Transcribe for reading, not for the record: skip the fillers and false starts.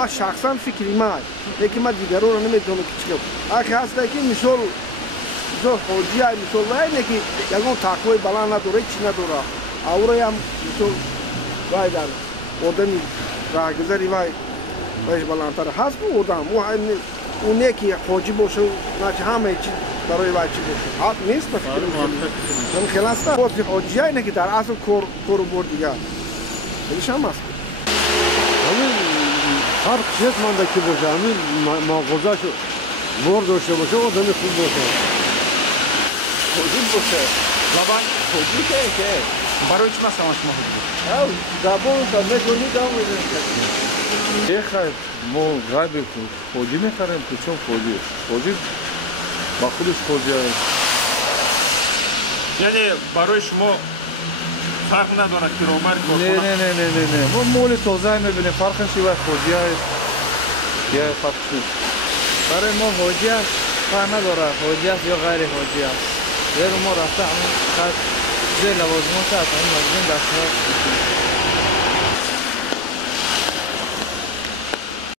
ما شخصا فکری ما لیکن ما دیگران رو نمیتونم که اگه هست که مثال خوجی های مثال وای نکی یکون تقوی بلا نداره چی نداره آوره هم مثال وای در آدمی راهگذاری وایش بلندتر هست و آدم اون یکی خوجی باشه نه همه چی برای وای چی باشه حق نیست فکر من خلاص نه باز خوجی های نکی در اصل کور بر دیگه هیچ هم هست همین هر چیز مانده که باشه همین مغازه شو بار داشته باشه آدمی خوب باشه خوجی باشه زبان خوجی که برای چی مثلا شما خوجی؟ زبان تا نگونی دام میدونیم خیر ما غیبی خوجی میخریم که چون خوجی با خودش خوجی هست یعنی برای شما فرق نداره کیلومتر نه ما مول تازه میبینیم فرقش و خوجی هست یا فرقش نیست برای ما خوجی هست فرق نداره خوجی هست یا غیر خوجی هست زیر ما رفته همون خط زیر لوازمات هست همین مجموعین دستگاه